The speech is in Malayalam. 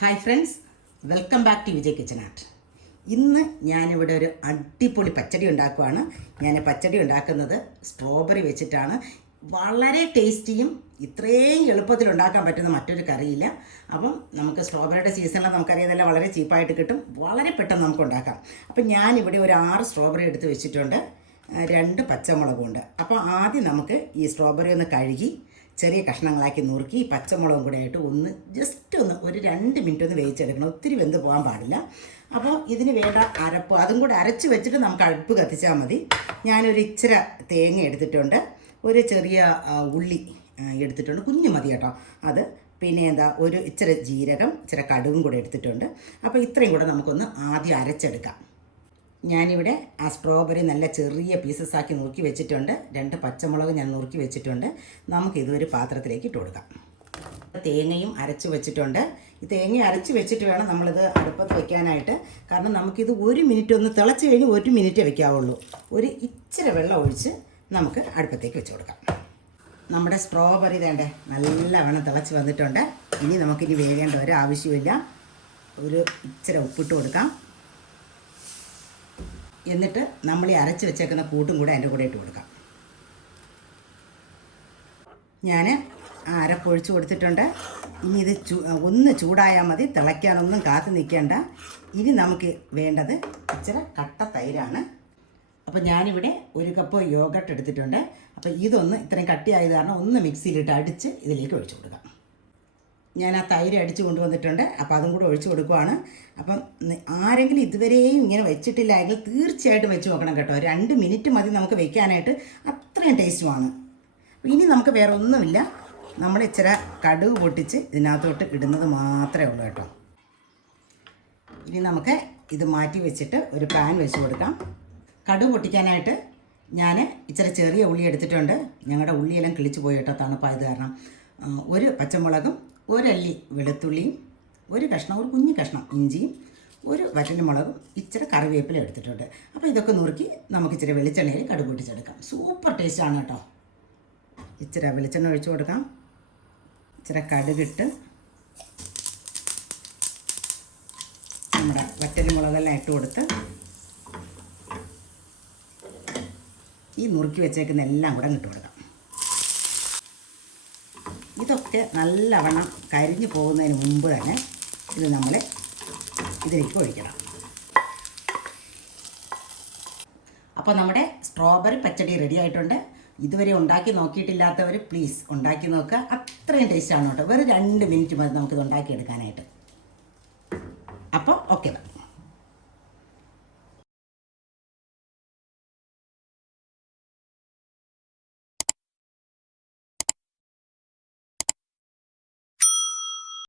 Hi friends, welcome back to Vijay kitchen art. ഇന്ന് ഞാനിവിടെ ഒരു അടിപൊളി പച്ചടി ഉണ്ടാക്കുവാണ്. ഞാൻ പച്ചടി ഉണ്ടാക്കുന്നത് സ്ട്രോബെറി വെച്ചിട്ടാണ്. വളരെ ടേസ്റ്റിയും ഇത്രയും എളുപ്പത്തിൽ ഉണ്ടാക്കാൻ പറ്റുന്ന മറ്റൊരു കറിയില്ല. അപ്പം നമുക്ക് സ്ട്രോബെറിയുടെ സീസണിൽ നമുക്കറിയാതെല്ലാം വളരെ ചീപ്പായിട്ട് കിട്ടും. വളരെ പെട്ടെന്ന് നമുക്ക് ഉണ്ടാക്കാം. അപ്പം ഞാനിവിടെ ഒരു 6 സ്ട്രോബെറി എടുത്ത് വെച്ചിട്ടുണ്ട്, 2 പച്ചമുളകുണ്ട്. അപ്പോൾ ആദ്യം നമുക്ക് ഈ സ്ട്രോബെറി ഒന്ന് കഴുകി ചെറിയ കഷ്ണങ്ങളാക്കി നുറുക്കി ഈ പച്ചമുളകും കൂടെ ആയിട്ട് ജസ്റ്റ് ഒരു 2 മിനിറ്റ് ഒന്ന് വേവിച്ചെടുക്കണം. ഒത്തിരി വെന്ത് പോകാൻ പാടില്ല. അപ്പോൾ ഇതിന് വേണ്ട അരപ്പ് അതും കൂടെ അരച്ച് വെച്ചിട്ട് നമുക്ക് അടുപ്പ് കത്തിച്ചാൽ മതി. ഞാനൊരു ഇച്ചിരി തേങ്ങ എടുത്തിട്ടുണ്ട്, ഒരു ചെറിയ ഉള്ളി എടുത്തിട്ടുണ്ട്, കുഞ്ഞു മതി കേട്ടോ അത്. പിന്നെ ഒരു ഇച്ചിരി ജീരകം, ഇച്ചിരി കടുകും കൂടെ എടുത്തിട്ടുണ്ട്. അപ്പോൾ ഇത്രയും കൂടെ നമുക്കൊന്ന് ആദ്യം അരച്ചെടുക്കാം. ഞാനിവിടെ ആ സ്ട്രോബെറി നല്ല ചെറിയ പീസസ് ആക്കി നുറുക്കി വെച്ചിട്ടുണ്ട്. 2 പച്ചമുളക് ഞാൻ നുറുക്കി വെച്ചിട്ടുണ്ട്. നമുക്കിതൊരു പാത്രത്തിലേക്ക് ഇട്ട് കൊടുക്കാം. തേങ്ങയും അരച്ച് വെച്ചിട്ടുണ്ട്. ഈ തേങ്ങ അരച്ച് വെച്ചിട്ട് വേണം നമ്മളിത് അടുപ്പത്ത് വെക്കാനായിട്ട്. കാരണം നമുക്കിത് 1 മിനിറ്റ് ഒന്ന് തിളച്ച് കഴിഞ്ഞ് 1 മിനിറ്റ് വെക്കാവുള്ളൂ. ഒരു ഇച്ചിരി വെള്ളം ഒഴിച്ച് നമുക്ക് അടുപ്പത്തേക്ക് വെച്ച് കൊടുക്കാം. നമ്മുടെ സ്ട്രോബെറി വേണ്ടേ നല്ലവണ്ണം തിളച്ച് വന്നിട്ടുണ്ട്. ഇനി നമുക്കിനി വേകേണ്ട ഒരു ആവശ്യമില്ല. ഒരു ഇച്ചിരി ഉപ്പിട്ട് കൊടുക്കാം. എന്നിട്ട് നമ്മൾ ഈ അരച്ച് വെച്ചേക്കുന്ന കൂട്ടും കൂടെ അതിൻ്റെ കൂടെ ഇട്ട് കൊടുക്കാം. ഞാൻ അരപ്പൊഴിച്ച് കൊടുത്തിട്ടുണ്ട്. ഇനി ഇത് ഒന്ന് ചൂടായാൽ മതി, തിളയ്ക്കാനൊന്നും കാത്തു നിൽക്കേണ്ട. ഇനി നമുക്ക് വേണ്ടത് ഇച്ചിരി കട്ട തൈരാണ്. അപ്പോൾ ഞാനിവിടെ 1 കപ്പ് യോഗട്ട് എടുത്തിട്ടുണ്ട്. അപ്പോൾ ഇതൊന്ന് ഇത്രയും കട്ടിയായത് കാരണം ഒന്ന് മിക്സിയിലിട്ട് അടിച്ച് ഇതിലേക്ക് ഒഴിച്ചു കൊടുക്കാം. ഞാൻ ആ തൈര് അടിച്ച് കൊണ്ടുവന്നിട്ടുണ്ട്. അപ്പോൾ അതും കൂടെ ഒഴിച്ചു കൊടുക്കുവാണ്. അപ്പം ആരെങ്കിലും ഇതുവരെയും ഇങ്ങനെ വെച്ചിട്ടില്ല എങ്കിൽ തീർച്ചയായിട്ടും വെച്ച് നോക്കണം കേട്ടോ. 2 മിനിറ്റ് മതി നമുക്ക് വെക്കാനായിട്ട്, അത്രയും ടേസ്റ്റുമാണ്. ഇനി നമുക്ക് വേറെ ഒന്നുമില്ല, നമ്മൾ ഇച്ചിരി കടുക് പൊട്ടിച്ച് ഇതിനകത്തോട്ട് ഇടുന്നത് മാത്രമേ ഉള്ളൂ കേട്ടോ. ഇനി നമുക്ക് ഇത് മാറ്റി വെച്ചിട്ട് ഒരു പാൻ വെച്ച് കൊടുക്കാം. കടുക് പൊട്ടിക്കാനായിട്ട് ഞാൻ ഇച്ചിരി ചെറിയ ഉള്ളി എടുത്തിട്ടുണ്ട്. ഞങ്ങളുടെ ഉള്ളിയെല്ലാം കിളിച്ച് പോയി കേട്ടോ, തണുപ്പായത് കാരണം. 1 പച്ചമുളകും, 1 അല്ലി വെളുത്തുള്ളിയും, ഒരു കുഞ്ഞു കഷ്ണം ഇഞ്ചിയും, 1 വറ്റൽമുളകും, ഇച്ചിരി കറിവേപ്പില എടുത്തിട്ടുണ്ട്. അപ്പോൾ ഇതൊക്കെ നുറുക്കി നമുക്ക് ഇച്ചിരി വെളിച്ചെണ്ണയിൽ കടുക് പൊട്ടിച്ചെടുക്കാം. സൂപ്പർ ടേസ്റ്റാണ് കേട്ടോ. ഇച്ചിരി വെളിച്ചെണ്ണ ഒഴിച്ചു കൊടുക്കാം. ഇച്ചിരി കടുകിട്ട് നമ്മുടെ വറ്റൽമുളകെല്ലാം ഇട്ട് കൊടുത്ത് ഈ നുറുക്കി വെച്ചേക്കുന്ന എല്ലാം കൂടെ ഇട്ട് കൊടുക്കാം. ഇതൊക്കെ നല്ലവണ്ണം കരിഞ്ഞു പോകുന്നതിന് മുമ്പ് തന്നെ ഇത് നമ്മൾ ഇതിലേക്ക് ഒഴിക്കണം. അപ്പോൾ നമ്മുടെ സ്ട്രോബെറി പച്ചടി റെഡി ആയിട്ടുണ്ട്. ഇതുവരെ ഉണ്ടാക്കി നോക്കിയിട്ടില്ലാത്തവർ പ്ലീസ് ഉണ്ടാക്കി നോക്കുക. അത്രയും ടേസ്റ്റാണ് കേട്ടോ. വെറും 2 മിനിറ്റ് മതി നമുക്കിത് ഉണ്ടാക്കിയെടുക്കാനായിട്ട്.